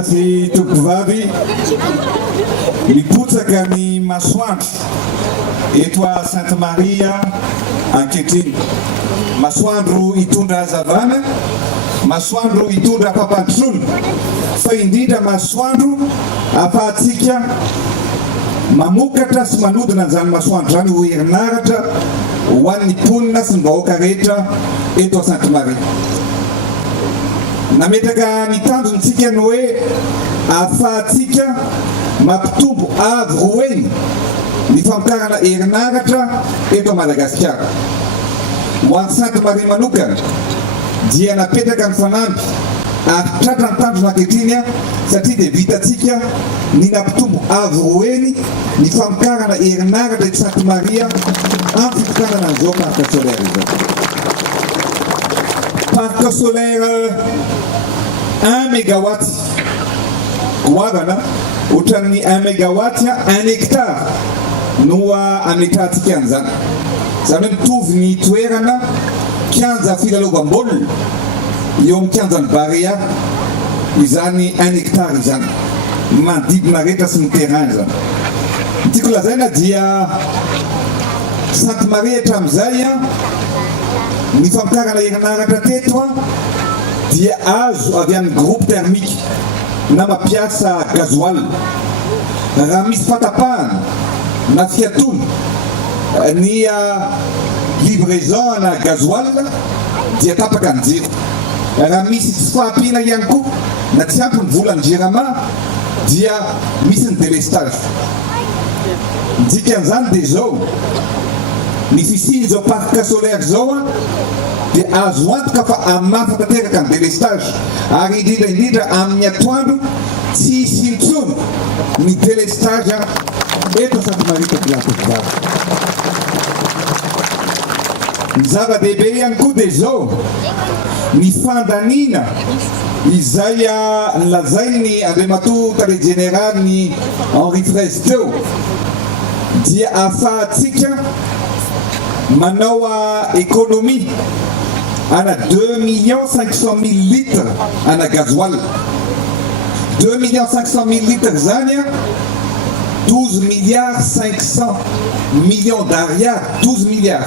Razy tovovavy mipotsaka ny masoandro eto a Sainte Maria ankehitriny. Masoandro hitondra hazavana, masoandro hitondra fampandrosoana, fa indrindra masoandro ahafahantsika mamokatra sy manodina an'izany masoandro zany ho herinaratra ho an'ny mponina sy ny vahoaka rehetra eto a Sainte Maria. Nametraka ny tanjontsika ny hoe ahafahantsika mampitombo avy roeny ny famokarana herinaratra eto Madagasikara. Ho an'ny Sainte Maria manokana dia napetraka ny fanampy ary tratra ny tanjona ankehitriny satria dia vitantsika ny nampitombo avy roeny ny famokarana herinaratra eto Sainte Maria amin'ny fitokanana an'izao parc solaire izao. Parc solaire 1 mégawatt goavana ohatran'ny 1 mégawatt 1 hectare no ametrahantsika an'izany. Zany hoe mitovy ny toerana kianja filalaovam-baolina eo amin'ny kianjan'ny Barea izany 1 hectare izany, manodidina rehetra sy ny terrain zany. Ny tiako lazaina dia Sainte Maria hatramin'izay ny famokarana herinaratra teto dia azo avy amin'ny groupe thermique na mampiasa gasoil. Raha misy fatapahana na fiatoana ny livraison ana gasoil dia tapaka ny jiro. Raha misy tsy fahampiana ihany koa na tsy ampy ny volan'ny JIRAMA dia misy ny délestage. Dikan'izany dia zao ny fisiany zao parc solaire zao dia azo antoka fa amafatanteraka ny délestage ary indrindra amin'ny atoandro tsy hisy intsony ny délestage eto Sainte Maria tovovavy. Ny zava-dehibe ihany koa dia zao ny fandanina izay nolazainy Andriamatoa Tare Général ny Henri Fraise teo dia ahafahantsika manao économie ana 2 500 000 litres ana gasoil. 2 500 000 litres zany 12 milliards 500 millions d'ariary, 12 milliards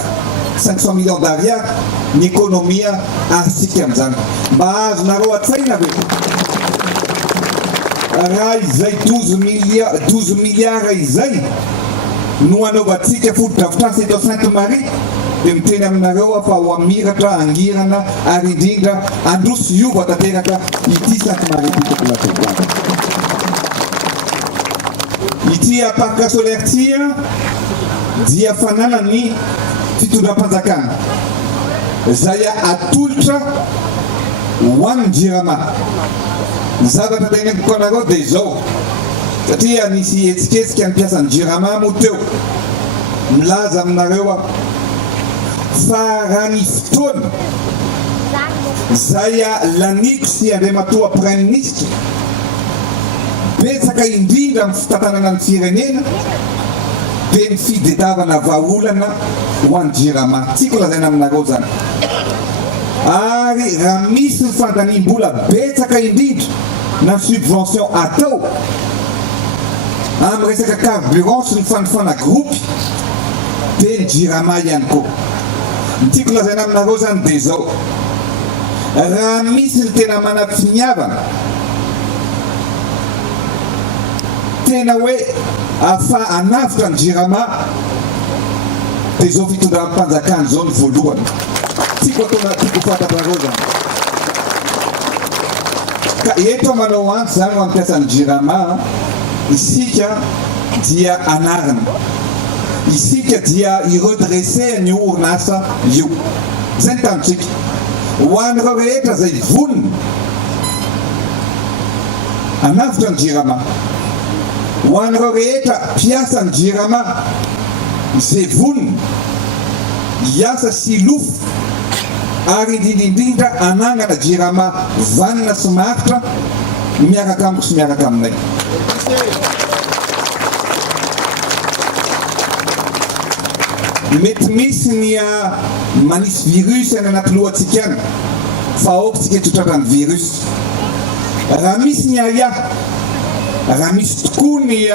500 millions d'ariary ny économia ahatsika amin'izany. Mba azonareo an-tsaina ve raha izay 12 milliards izay no anaovantsika foto-drafitrasa eto Sainte Marie dia miteny aminareo fa ho amiratra, angirana ary indrindra androso iova tanteraka ity Sainte Marie ity tovovavy. Ity parc solaire ity dia fanana ny fitondram-panjakana izay atolotra ho an'ny JIRAMA. Ny zavatra teneniko anareo dia izao, satria nisy etsiketsika ny mpiasan'ny JIRAMA moa teo milaza aminareo fa raha ny fotoana izay laniko sy Andriamatoa Prime Ministre betsaka indrindra amin'ny fitantanana ny firenena dia ny fidetavana vahaolana ho an'ny JIRAMA. Tiako lazaina aminareo zany. Ary raha misy ny fandaniam-bola betsaka indrindra na subvention atao amin'ny resaka carburant sy ny fanofana groupe dia ny JIRAMA ihany koa. Ny tiako lazaina aminareo zany dia zao, raha misy ny tena manam-piniavana tena hoe afa anavitra ny JIRAMA dia zao fitondram-panjakana zao ny voalohany. Tiako fantatrareo zany. Ka eto manao antsy zany ho amin'ny mpiasan'ny JIRAMA, isika dia anarana, isika dia iredresse ny orinasa io. Zay ny tanitsika ho an'ireo rehetra zay vonona anavitra ny JIRAMA, ho an'ireo rehetra mpiasa ny JIRAMA izay vonona hiasa sy lofo ary indrindra anangana JIRAMA vanina sy maritra miaraka amiko sy miaraka aminay. Mety misy ny manisy virus any anaty lohantsika any fa aokatsika tsotrarany virus raha misy ny aia, raha misy tokoa ny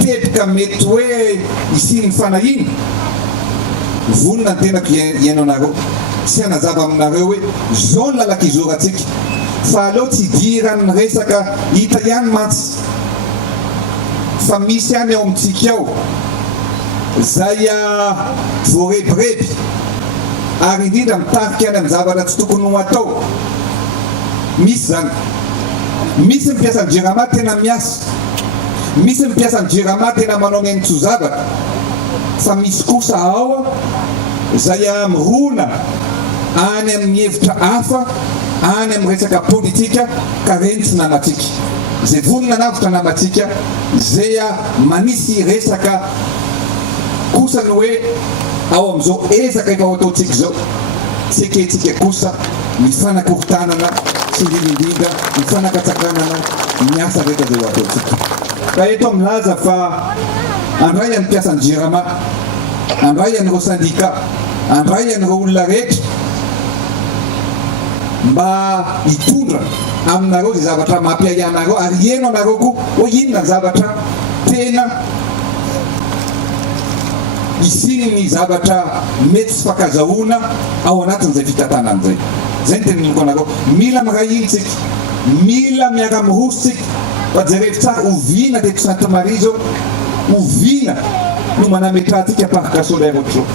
teboka mety hoe isin'ny fanahiny, vonona ny tenako iaino anareo, sy anazava aminareo hoe zao ny lalaka izorantsika, fa aleo tsy idiran'ny resaka hita ihany mantsy fa misy ihany ao amintsika ao zay voarebireby ary indrindra mitarika any amin'ny zavatra tsy tokony ho atao. Misy zany, misy mipiasa ny jirama tena miasa, misy mipiasa ny jirama tena manao ny tso-zavatra, fa misy kosa ao zay mirona any amin'ny hevitra hafa, any amin'ny resaka politika, ka reny tsy namatsika. Zay vonona navitra namatsika, zay manisy resaka kosa ny hoe ao amin'izao ezaka efa ataotsika zao, tsy eketsika kosa mifanakorontanana sy indrindra mifanakatsakanana miasa rehetra zay ho ataotsika. Ka eto milaza fa andray any mpiasa ny jirama, andray an'ireo sandika, andray an'ireo olona rehetra mba hitondra aminareo zay zavatra mampiahianareo, ary eno anareo koa hoe inona ny zavatra tena isiny ny zavatra mety sy fakazahoana ao anatin'izay fitantanana zay. Zay ny teneniko anareo, mila mirahitsika, mila miara-mirosotsika, fa jerevy tsara oviana teto Sainte Marie zao, oviana no manametrahantsika parc solaire ohatro.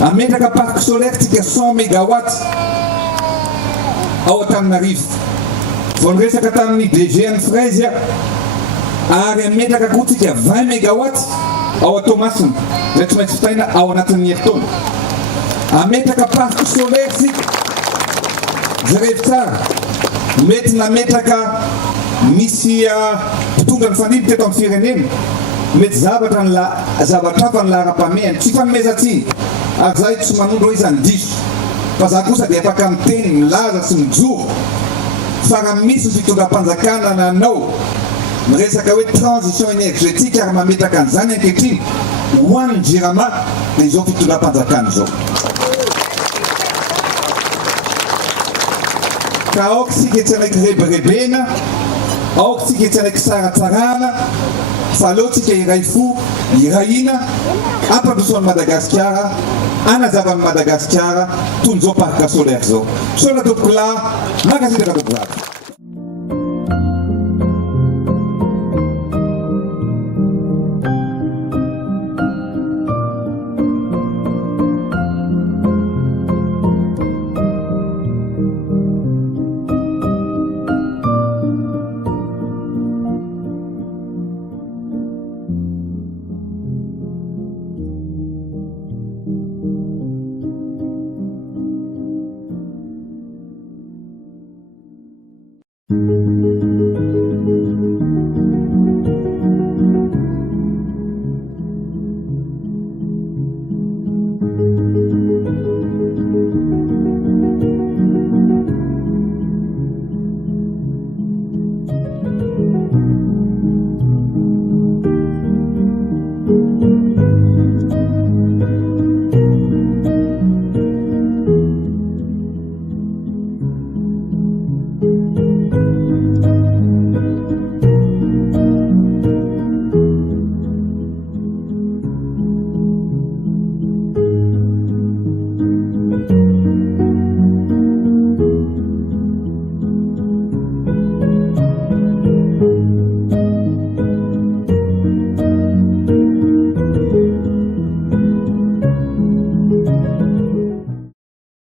Ametraka parc solaire tsika 100 mégawatts ao Antananarivo. Vao niresaka tamin'ny DG ny Fraise ary ametraka koa tsika 20 mégawatts ao Toamasina, zay tsy maintsy fitaina ao anatin'ny herintaona. Ametraka parc solaire tsika, jerevy tsara, mety nametraka misy mpitondra ny fanimby teto amin'ny firenena, mety zavatra hafa ny lahara-pameany, tsy fanomezantsiny, ary zay tsy manondro hoe izany diso, fa za kosa dia afaka miteny milaza sy mijoro fa raha misy ny fitondram-panjakana nanao miresaka hoe transition énergétique ary mametraka an'izany ankehitriny ho an'ny jirama, dia izao fitondram-panjakana zao. Ka aoka tsika tsy anaiky reberebena, aoka tsika tsy anaiky saratsarana, fa aleo tsika iray fo, irahina, ampandrosoan'ny Madagasikara, anazavany Madagasikara toy izao parc solaire zao. Sola Dokla, Makasitraka Dokla.